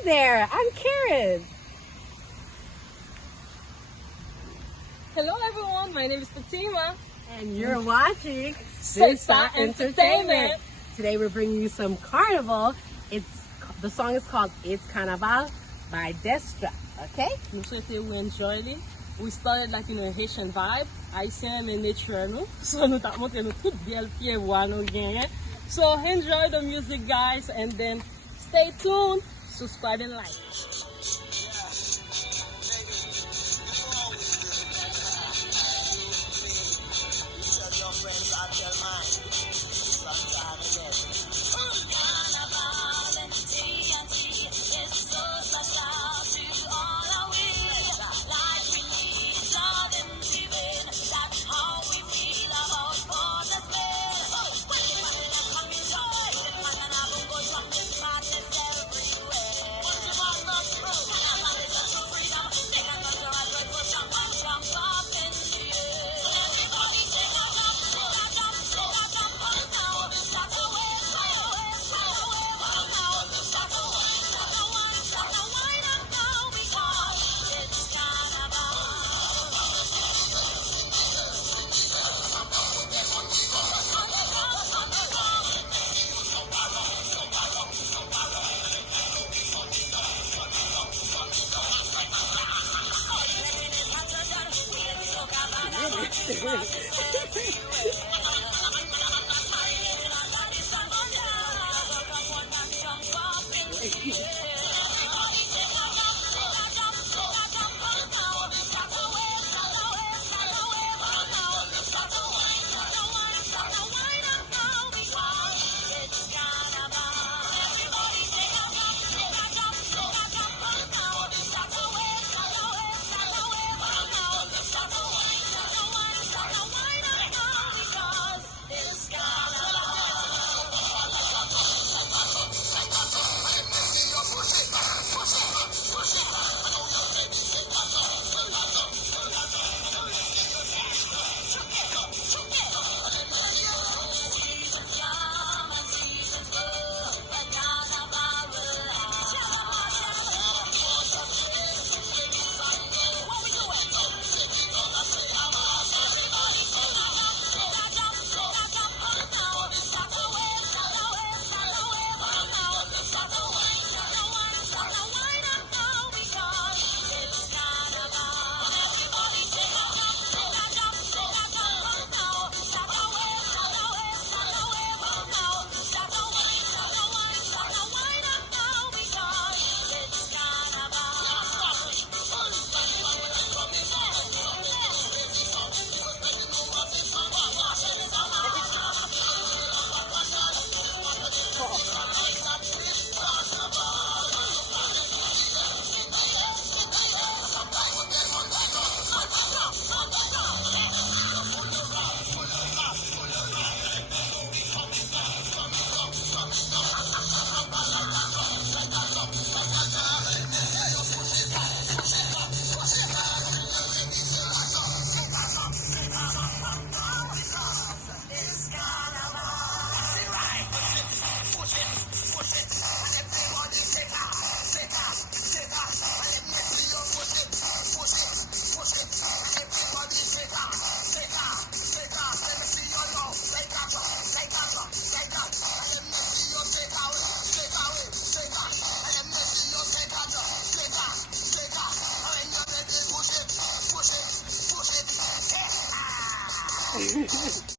Hi there, I'm Karen. Hello everyone, my name is Fatima. And you're watching Sisa Entertainment. Today we're bringing you some Carnival. The song is called It's Carnaval by Destra. Okay? Nous souhaitons vous enjoy it. We started like a Haitian vibe. Haitien mais nature nous. So nous t'a montré nous toute belle pied voix nous gagner. So enjoy the music guys and then stay tuned, subscribe and like.